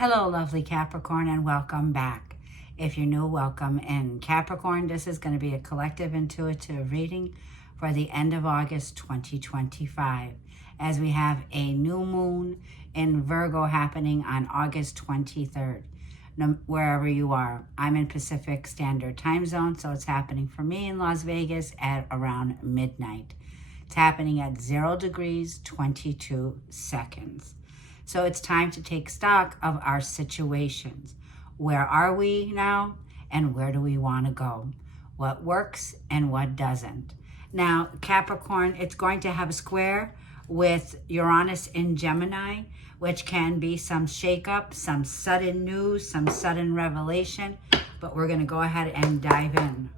Hello, lovely Capricorn, and welcome back. If you're new, welcome. And Capricorn, this is going to be a collective intuitive reading for the end of August 2025, as we have a new moon in Virgo happening on August 23rd, wherever you are. I'm in Pacific Standard Time Zone, so it's happening for me in Las Vegas at around midnight. It's happening at 0 degrees, 22 seconds. So it's time to take stock of our situations. Where are we now, and where do we want to go? What works and what doesn't? Now, Capricorn, it's going to have a square with Uranus in Gemini, which can be some shakeup, some sudden news, some sudden revelation, but we're going to go ahead and dive in.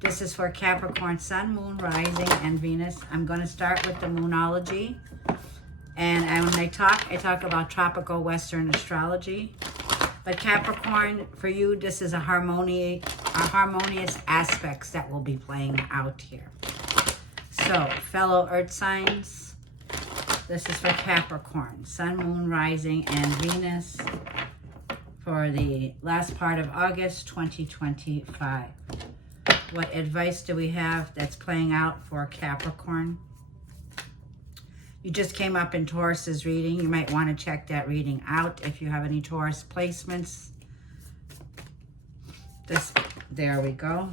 This is for Capricorn, Sun, Moon, Rising, and Venus. I'm going to start with the Moonology. And when I talk about tropical Western astrology. But Capricorn, for you, this is a harmonious aspects that will be playing out here. So, fellow Earth signs, this is for Capricorn, Sun, Moon, Rising, and Venus for the last part of August 2025. What advice do we have that's playing out for Capricorn? You just came up in Taurus's reading. You might want to check that reading out if you have any Taurus placements. There we go.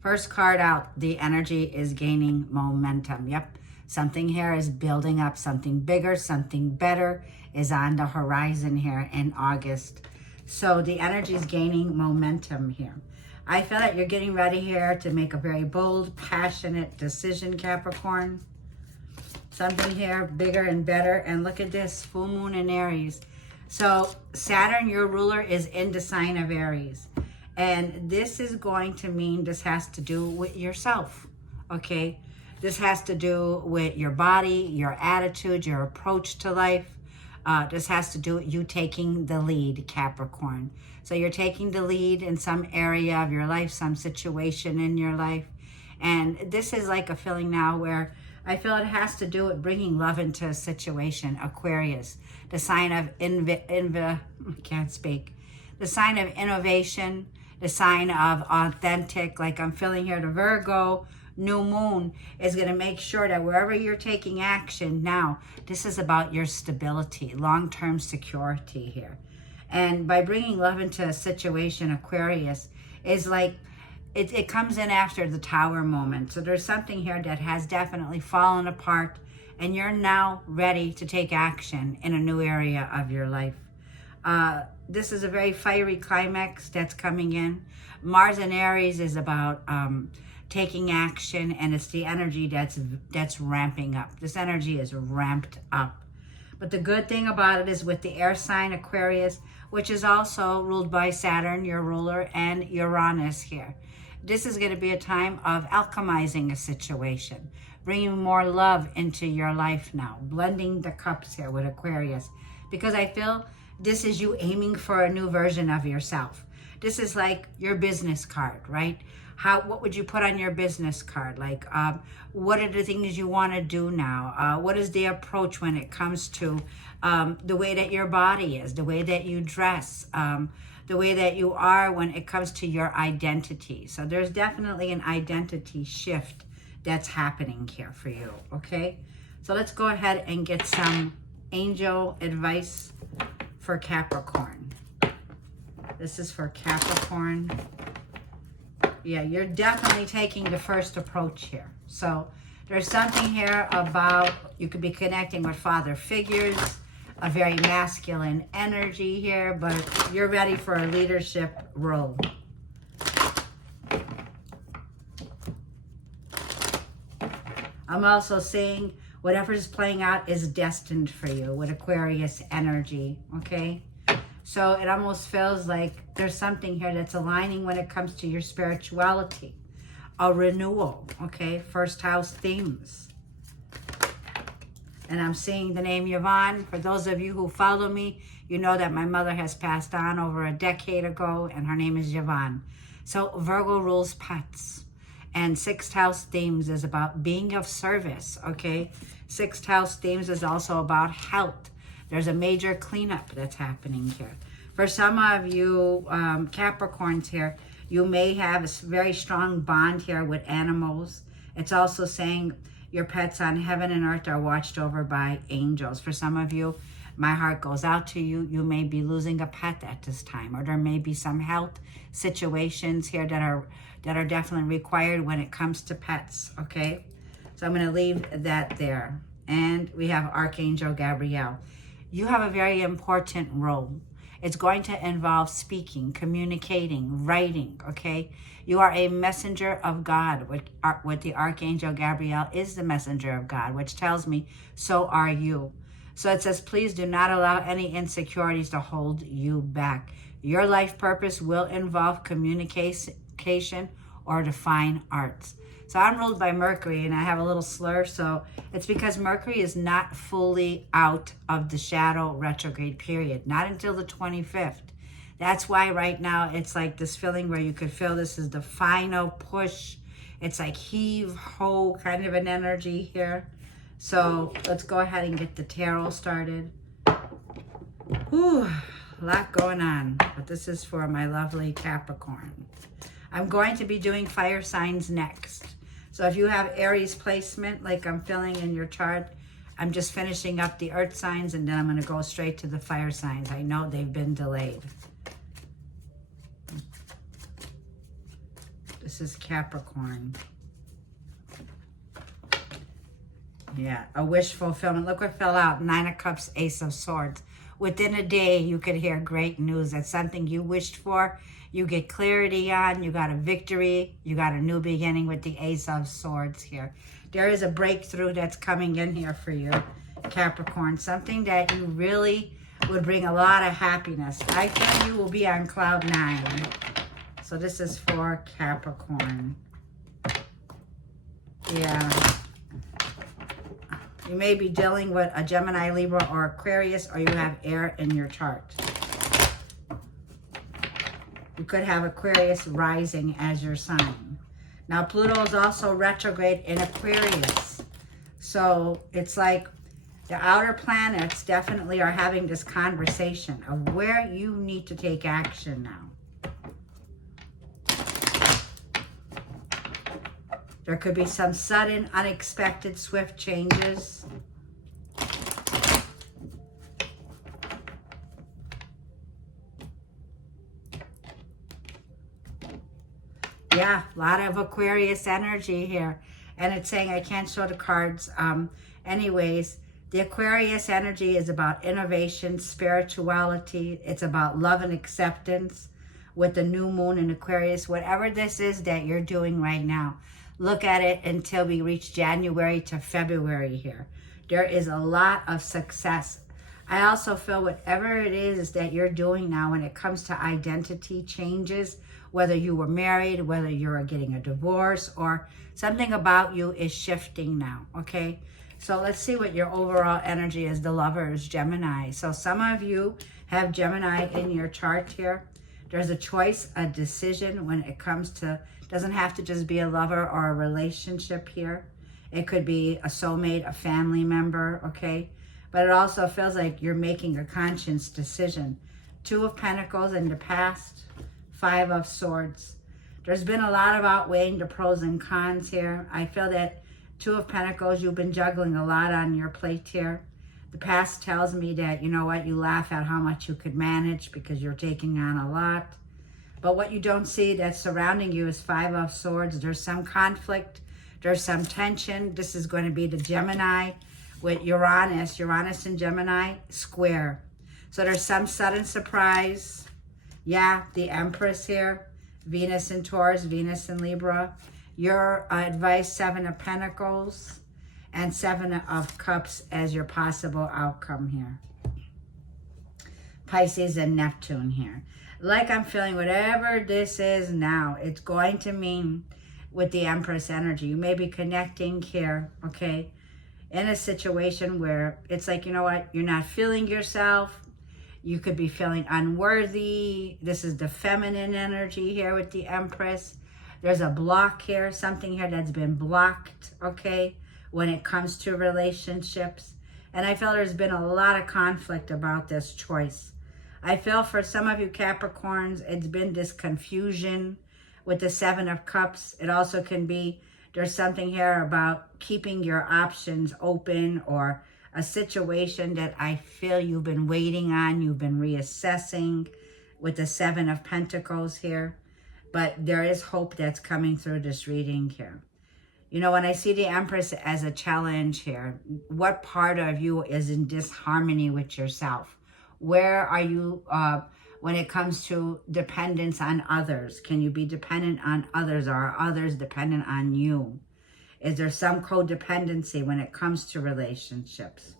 First card out, the energy is gaining momentum. Yep, something here is building up. Something bigger, something better is on the horizon here in August. So the energy is gaining momentum here. I feel that you're getting ready here to make a very bold, passionate decision, Capricorn. Something here bigger and better. And look at this, full moon in Aries. So Saturn, your ruler, is in the sign of Aries. And this is going to mean this has to do with yourself, okay? This has to do with your body, your attitude, your approach to life. This has to do with you taking the lead, Capricorn. So you're taking the lead in some area of your life, some situation in your life. And this is like a feeling now where I feel it has to do with bringing love into a situation. Aquarius, the sign of the sign of innovation, the sign of authentic, like I'm feeling here, the Virgo new moon is going to make sure that wherever you're taking action now, this is about your stability, long-term security here. And by bringing love into a situation, Aquarius, is like, it comes in after the Tower moment. So there's something here that has definitely fallen apart, and you're now ready to take action in a new area of your life. This is a very fiery climax that's coming in. Mars in Aries is about taking action, and it's the energy that's ramping up. This energy is ramped up. But the good thing about it is with the air sign Aquarius, which is also ruled by Saturn, your ruler, and Uranus here. This is going to be a time of alchemizing a situation, bringing more love into your life now, blending the cups here with Aquarius, because I feel this is you aiming for a new version of yourself. This is like your business card, right? What would you put on your business card? Like, what are the things you want to do now? What is the approach when it comes to the way that your body is, the way that you dress, the way that you are when it comes to your identity. So there's definitely an identity shift that's happening here for you, okay? So let's go ahead and get some angel advice for Capricorn. This is for Capricorn. Yeah, you're definitely taking the first approach here. So there's something here about you could be connecting with father figures, a very masculine energy here, but you're ready for a leadership role. I'm also seeing whatever's playing out is destined for you with Aquarius energy, okay? So it almost feels like there's something here that's aligning when it comes to your spirituality. A renewal, okay? First house themes. And I'm seeing the name Yvonne. For those of you who follow me, you know that my mother has passed on over a decade ago, and her name is Yvonne. So Virgo rules pets. And sixth house themes is about being of service, okay? Sixth house themes is also about health. There's a major cleanup that's happening here. For some of you Capricorns here, you may have a very strong bond here with animals. It's also saying your pets on heaven and earth are watched over by angels. For some of you, my heart goes out to you. You may be losing a pet at this time, or there may be some health situations here that are definitely required when it comes to pets, okay? So I'm going to leave that there. And we have Archangel Gabriel. You have a very important role. It's going to involve speaking, communicating, writing, okay? You are a messenger of God. With the Archangel Gabriel is the messenger of God, which tells me so are you. So it says, please do not allow any insecurities to hold you back. Your life purpose will involve communication or the fine arts. So I'm ruled by Mercury, and I have a little slur. So it's because Mercury is not fully out of the shadow retrograde period, not until the 25th. That's why right now it's like this feeling where you could feel this is the final push. It's like heave ho kind of an energy here. So let's go ahead and get the tarot started. Whew, a lot going on, but this is for my lovely Capricorn. I'm going to be doing fire signs next. So if you have Aries placement, like I'm feeling in your chart, I'm just finishing up the earth signs, and then I'm going to go straight to the fire signs. I know they've been delayed. This is Capricorn. Yeah, a wish fulfillment. Look what fell out. 9 of Cups, Ace of Swords. Within a day, you could hear great news. That's something you wished for. You get clarity on. You got a victory. You got a new beginning with the Ace of Swords here. There is a breakthrough that's coming in here for you, Capricorn. Something that you really would bring a lot of happiness. I think you will be on cloud 9. So this is for Capricorn. Yeah. You may be dealing with a Gemini, Libra, or Aquarius, or you have air in your chart. You could have Aquarius rising as your sign. Now, Pluto is also retrograde in Aquarius. So it's like the outer planets definitely are having this conversation of where you need to take action now. There could be some sudden, unexpected, swift changes. Yeah, a lot of Aquarius energy here. And it's saying I can't show the cards. Anyways, the Aquarius energy is about innovation, spirituality. It's about love and acceptance with the new moon in Aquarius. Whatever this is that you're doing right now, look at it until we reach January to February here. There is a lot of success. I also feel whatever it is that you're doing now when it comes to identity changes, whether you were married, whether you're getting a divorce, or something about you is shifting now, okay? So let's see what your overall energy is. The Lovers, Gemini. So some of you have Gemini in your chart here. There's a choice, a decision when it comes to, doesn't have to just be a lover or a relationship here. It could be a soulmate, a family member, okay? But it also feels like you're making a conscious decision. 2 of Pentacles in the past, 5 of Swords. There's been a lot of outweighing the pros and cons here. I feel that 2 of Pentacles, you've been juggling a lot on your plate here. The past tells me that, you know what, you laugh at how much you could manage because you're taking on a lot. But what you don't see that's surrounding you is 5 of Swords. There's some conflict. There's some tension. This is going to be the Gemini with Uranus. Uranus and Gemini square. So there's some sudden surprise. Yeah, the Empress here. Venus in Taurus, Venus in Libra. Your advice, 7 of Pentacles and 7 of Cups as your possible outcome here. Pisces and Neptune here. Like I'm feeling whatever this is now, it's going to mean with the Empress energy. You may be connecting here, okay, in a situation where it's like, you know what, you're not feeling yourself. You could be feeling unworthy. This is the feminine energy here with the Empress. There's a block here, something here that's been blocked, okay, when it comes to relationships. And I feel there's been a lot of conflict about this choice. I feel for some of you Capricorns, it's been this confusion with the Seven of Cups. It also can be there's something here about keeping your options open, or a situation that I feel you've been waiting on, you've been reassessing with the Seven of Pentacles here. But there is hope that's coming through this reading here. You know, when I see the Empress as a challenge here, what part of you is in disharmony with yourself? Where are you when it comes to dependence on others? Can you be dependent on others, or are others dependent on you? Is there some codependency when it comes to relationships?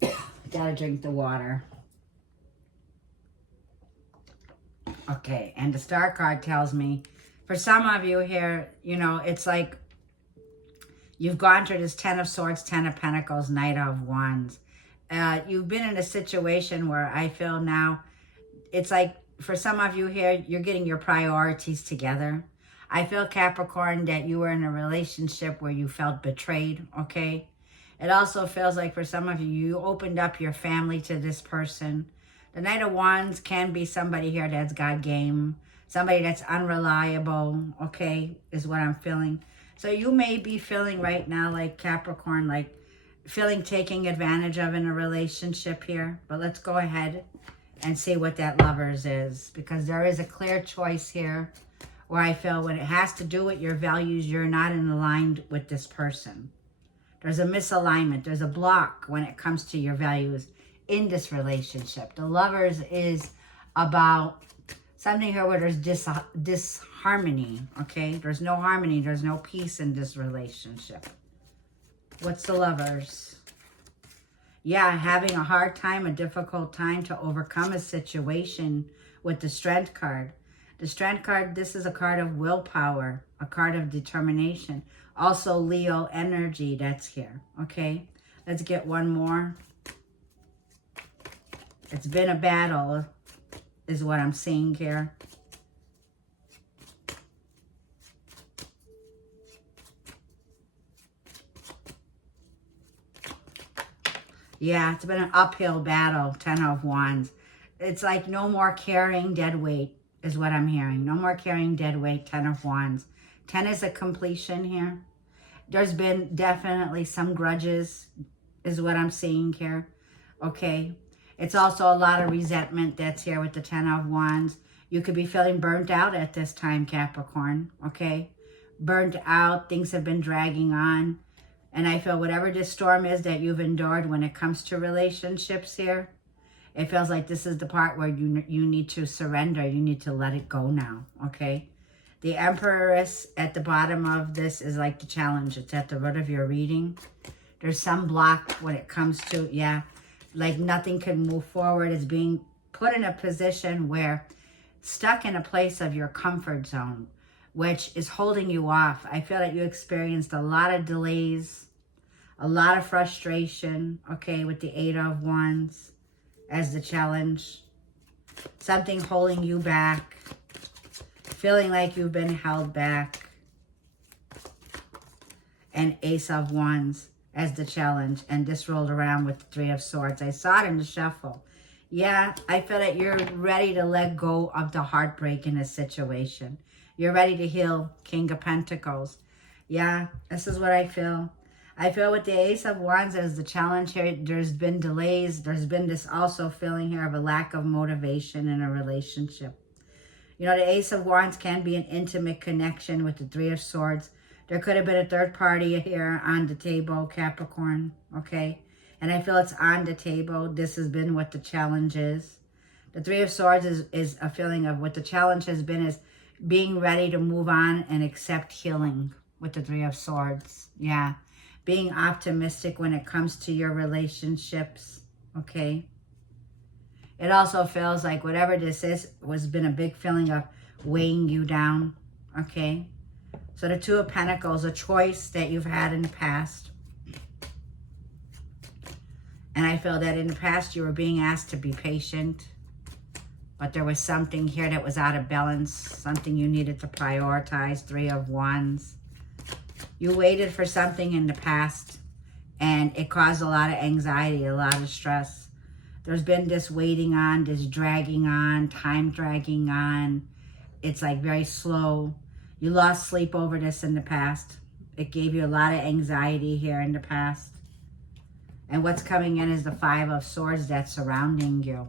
Gotta drink the water. Okay, and the Star card tells me, for some of you here, you know, it's like you've gone through this Ten of Swords, Ten of Pentacles, Knight of Wands. You've been in a situation where I feel now, it's like for some of you here, you're getting your priorities together. I feel, Capricorn, that you were in a relationship where you felt betrayed, okay? It also feels like for some of you, you opened up your family to this person. The Knight of Wands can be somebody here that's got game, somebody that's unreliable, okay, is what I'm feeling. So you may be feeling right now, like Capricorn, like feeling taken advantage of in a relationship here. But let's go ahead and see what that Lovers is, because there is a clear choice here where I feel when it has to do with your values, you're not in aligned with this person. There's a misalignment. There's a block when it comes to your values in this relationship. The Lovers is about something here where there's disharmony, okay? There's no harmony. There's no peace in this relationship. What's the Lovers? Yeah, having a hard time, a difficult time to overcome a situation with the Strength card. The Strength card, this is a card of willpower, a card of determination. Also Leo energy that's here, okay? Let's get one more. It's been a battle, is what I'm seeing here. Yeah, it's been an uphill battle, Ten of Wands. It's like no more carrying dead weight is what I'm hearing. No more carrying dead weight, Ten of Wands. 10 is a completion here. There's been definitely some grudges is what I'm seeing here, okay? It's also a lot of resentment that's here with the Ten of Wands. You could be feeling burnt out at this time, Capricorn, okay? Burnt out, things have been dragging on. And I feel whatever this storm is that you've endured when it comes to relationships here, it feels like this is the part where you need to surrender. You need to let it go now, okay? The Empress at the bottom of this is like the challenge. It's at the root of your reading. There's some block when it comes to, yeah, like nothing can move forward. It's being put in a position where stuck in a place of your comfort zone, which is holding you off. I feel that you experienced a lot of delays, a lot of frustration, okay, with the Eight of Wands as the challenge. Something holding you back, feeling like you've been held back. And Ace of Wands as the challenge. And this rolled around with the Three of Swords. I saw it in the shuffle. Yeah, I feel that you're ready to let go of the heartbreak in a situation. You're ready to heal, King of Pentacles. Yeah, this is what I feel. I feel with the Ace of Wands as the challenge here, there's been delays. There's been this also feeling here of a lack of motivation in a relationship. You know, the Ace of Wands can be an intimate connection with the Three of Swords. There could have been a third party here on the table, Capricorn, okay? And I feel it's on the table. This has been what the challenge is. The Three of Swords is a feeling of what the challenge has been is being ready to move on and accept healing with the Three of Swords. Yeah. Being optimistic when it comes to your relationships. Okay. It also feels like whatever this is was been a big feeling of weighing you down. Okay. So the Two of Pentacles, a choice that you've had in the past. And I feel that in the past you were being asked to be patient. But there was something here that was out of balance, something you needed to prioritize. Three of Wands. You waited for something in the past and it caused a lot of anxiety, a lot of stress. There's been this waiting on, this dragging on, time dragging on. It's like very slow. You lost sleep over this in the past. It gave you a lot of anxiety here in the past. And what's coming in is the 5 of Swords that's surrounding you.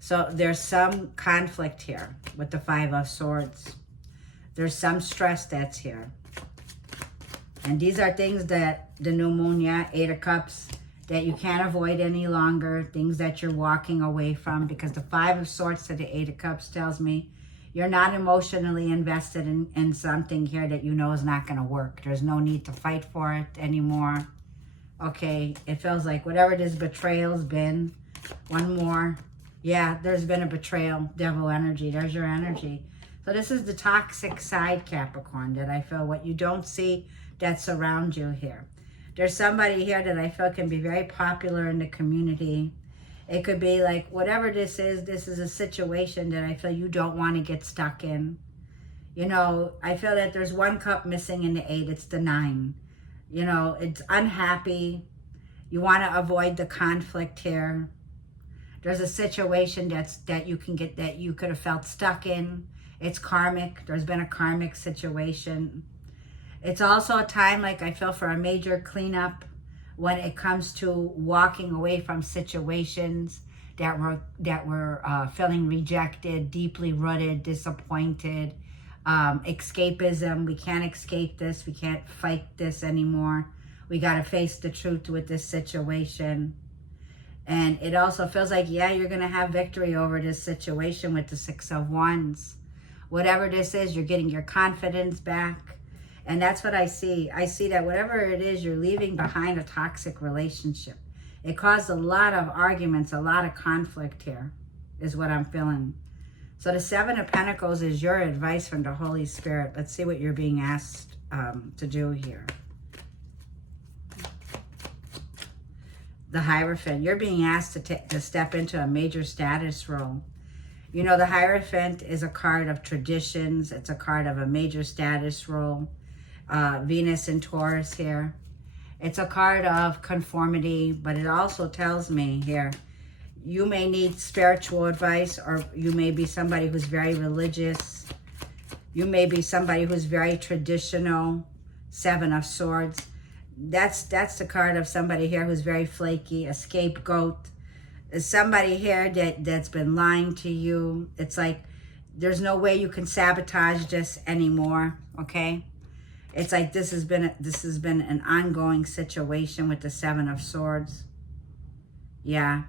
So there's some conflict here with the 5 of Swords. There's some stress that's here. And these are things that the new moon, 8 of Cups, that you can't avoid any longer. Things that you're walking away from, because the 5 of Swords to the 8 of Cups tells me you're not emotionally invested in something here that you know is not going to work. There's no need to fight for it anymore. Okay, it feels like whatever this betrayal's been, one more. Yeah, there's been a betrayal, devil energy. There's your energy. So this is the toxic side, Capricorn, that I feel what you don't see that surrounds you here. There's somebody here that I feel can be very popular in the community. It could be like, whatever this is a situation that I feel you don't want to get stuck in. You know, I feel that there's one cup missing in the 8. It's the 9. You know, it's unhappy. You want to avoid the conflict here. There's a situation that you could have felt stuck in. It's karmic. There's been a karmic situation. It's also a time, like I feel, for a major cleanup when it comes to walking away from situations that were feeling rejected, deeply rooted, disappointed, escapism. We can't escape this. We can't fight this anymore. We got to face the truth with this situation. And it also feels like, yeah, you're going to have victory over this situation with the 6 of Wands. Whatever this is, you're getting your confidence back. And that's what I see. I see that whatever it is, you're leaving behind a toxic relationship. It caused a lot of arguments, a lot of conflict here, is what I'm feeling. So the 7 of Pentacles is your advice from the Holy Spirit. Let's see what you're being asked to do here. The Hierophant. You're being asked to step into a major status role. You know, the Hierophant is a card of traditions. It's a card of a major status role. Venus and Taurus here. It's a card of conformity, but it also tells me here, you may need spiritual advice, or you may be somebody who's very religious. You may be somebody who's very traditional. 7 of Swords. That's the card of somebody here who's very flaky, a scapegoat. Somebody here that's been lying to you. It's like there's no way you can sabotage this anymore, okay? It's like this has been an ongoing situation with the 7 of Swords. Yeah.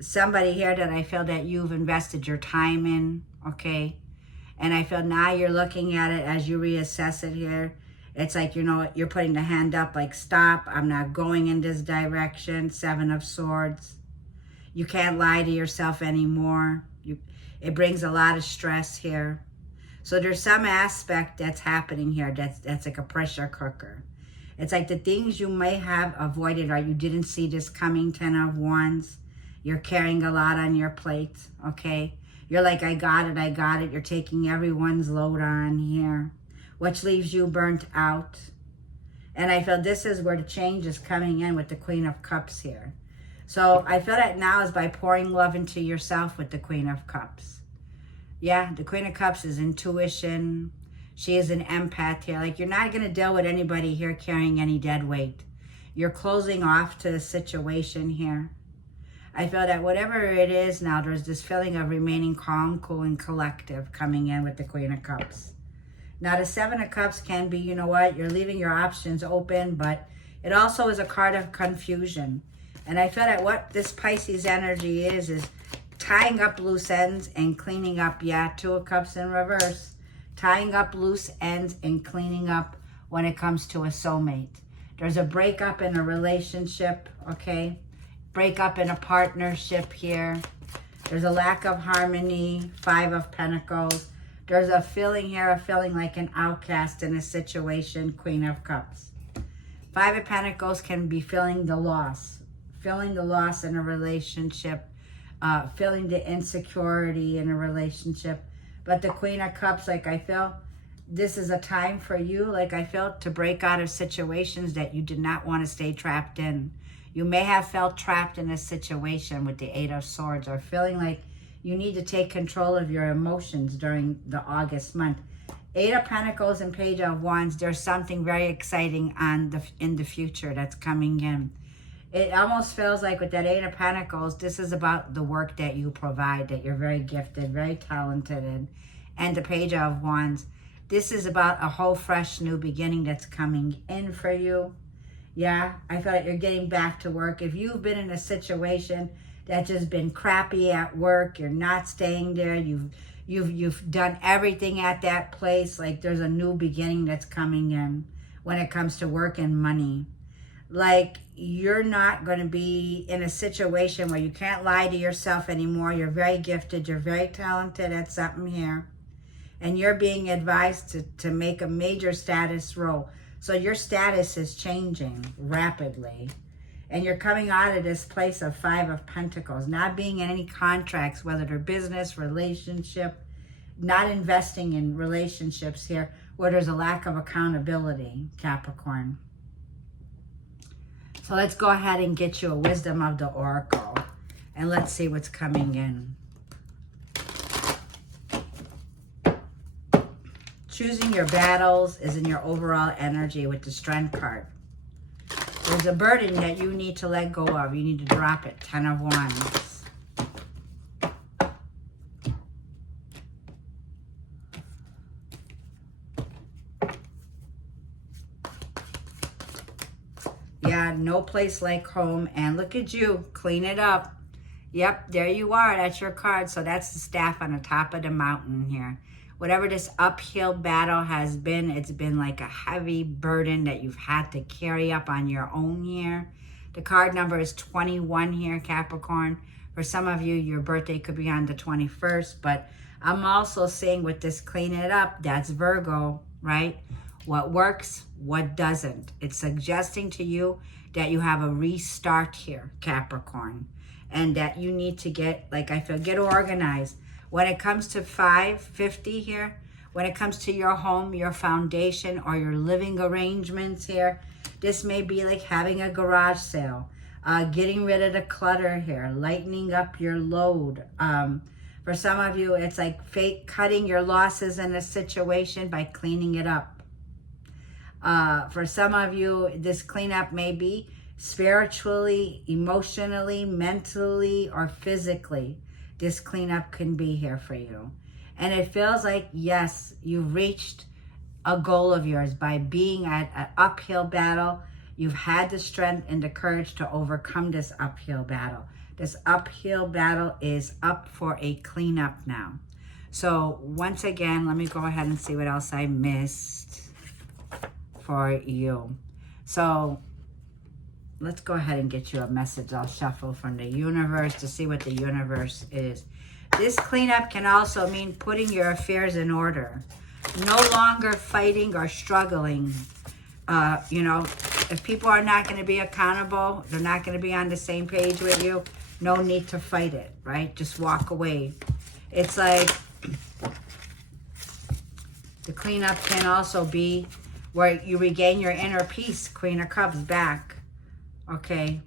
Somebody here that I feel that you've invested your time in, okay? And I feel now you're looking at it as you reassess it here. It's like, you know, you're putting the hand up like, stop, I'm not going in this direction. 7 of Swords. You can't lie to yourself anymore. It brings a lot of stress here. So there's some aspect that's happening here that's like a pressure cooker. It's like the things you may have avoided, or you didn't see this coming. 10 of Wands. You're carrying a lot on your plate, okay? You're like, I got it. You're taking everyone's load on here, which leaves you burnt out. And I feel this is where the change is coming in with the Queen of Cups here. So I feel that now is by pouring love into yourself with the Queen of Cups. Yeah, the Queen of Cups is intuition. She is an empath here. Like, you're not going to deal with anybody here carrying any dead weight. You're closing off to the situation here. I feel that whatever it is now, there's this feeling of remaining calm, cool, and collective coming in with the Queen of Cups. Now, the 7 of Cups can be, you know what, you're leaving your options open, but it also is a card of confusion. And I feel that what this Pisces energy is tying up loose ends and cleaning up. Yeah, 2 of Cups in reverse. Tying up loose ends and cleaning up when it comes to a soulmate. There's a breakup in a relationship, okay? Breakup in a partnership here. There's a lack of harmony. 5 of Pentacles. There's a feeling here, a feeling like an outcast in a situation. Queen of Cups. 5 of Pentacles can be feeling the loss. Feeling the loss in a relationship. Feeling the insecurity in a relationship. But the Queen of Cups, like I feel, This is a time for you, like I felt, to break out of situations that you did not want to stay trapped in. You may have felt trapped in a situation with the Eight of Swords, or feeling like you need to take control of your emotions during the August month. Eight of Pentacles and Page of Wands, there's something very exciting in the future that's coming in. It almost feels like with that Eight of Pentacles, this is about the work that you provide, that you're very gifted, very talented in. And the Page of Wands, this is about a whole fresh new beginning that's coming in for you. Yeah, I feel like you're getting back to work. If you've been in a situation that's just been crappy at work, you're not staying there, you've done everything at that place, like there's a new beginning that's coming in when it comes to work and money. Like, you're not going to be in a situation where you can't lie to yourself anymore. You're very gifted, you're very talented at something here. And you're being advised to make a major status role. So your status is changing rapidly. And you're coming out of this place of Five of Pentacles, not being in any contracts, whether they're business, relationship, not investing in relationships here where there's a lack of accountability, Capricorn. So let's go ahead and get you a wisdom of the Oracle. And let's see what's coming in. Choosing your battles is in your overall energy with the Strength card. There's a burden that you need to let go of. You need to drop it. Ten of Wands. Yeah, no place like home. And look at you. Clean it up. Yep, there you are. That's your card. So that's the staff on the top of the mountain here. Whatever this uphill battle has been, it's been like a heavy burden that you've had to carry up on your own here. The card number is 21 here, Capricorn. For some of you, your birthday could be on the 21st, but I'm also seeing with this clean it up, that's Virgo, right? What works, what doesn't. It's suggesting to you that you have a restart here, Capricorn, and that you need to get, like I feel, get organized. When it comes to 550 here, when it comes to your home, your foundation, or your living arrangements here, this may be like having a garage sale, getting rid of the clutter here, lightening up your load. For some of you, it's like cutting your losses in a situation by cleaning it up. For some of you, this cleanup may be spiritually, emotionally, mentally, or physically. This cleanup can be here for you. And it feels like, yes, you've reached a goal of yours by being at an uphill battle. You've had the strength and the courage to overcome this uphill battle. This uphill battle is up for a cleanup now. So once again, let me go ahead and see what else I missed for you. So let's go ahead and get you a message. I'll shuffle from the universe to see what the universe is. This cleanup can also mean putting your affairs in order. No longer fighting or struggling. You know, if people are not going to be accountable, they're not going to be on the same page with you, no need to fight it, right? Just walk away. It's like the cleanup can also be where you regain your inner peace, Queen of Cups back. Okay.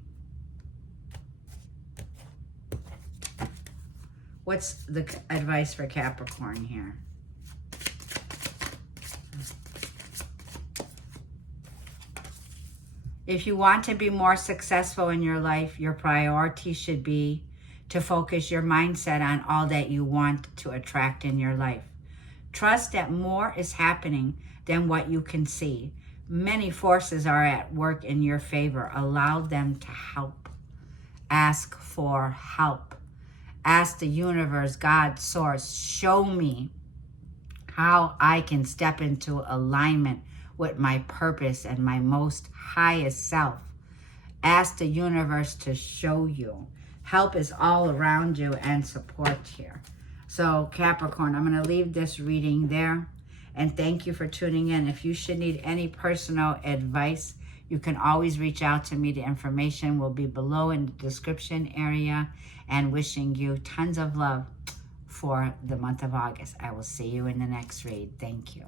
What's the advice for Capricorn here? If you want to be more successful in your life, your priority should be to focus your mindset on all that you want to attract in your life. Trust that more is happening than what you can see. Many forces are at work in your favor. Allow them to help. Ask for help. Ask the universe, God, source, show me how I can step into alignment with my purpose and my most highest self. Ask the universe to show you. Help is all around you and support here. So Capricorn, I'm going to leave this reading there. And thank you for tuning in. If you should need any personal advice, you can always reach out to me. The information will be below in the description area. And wishing you tons of love for the month of August. I will see you in the next read. Thank you.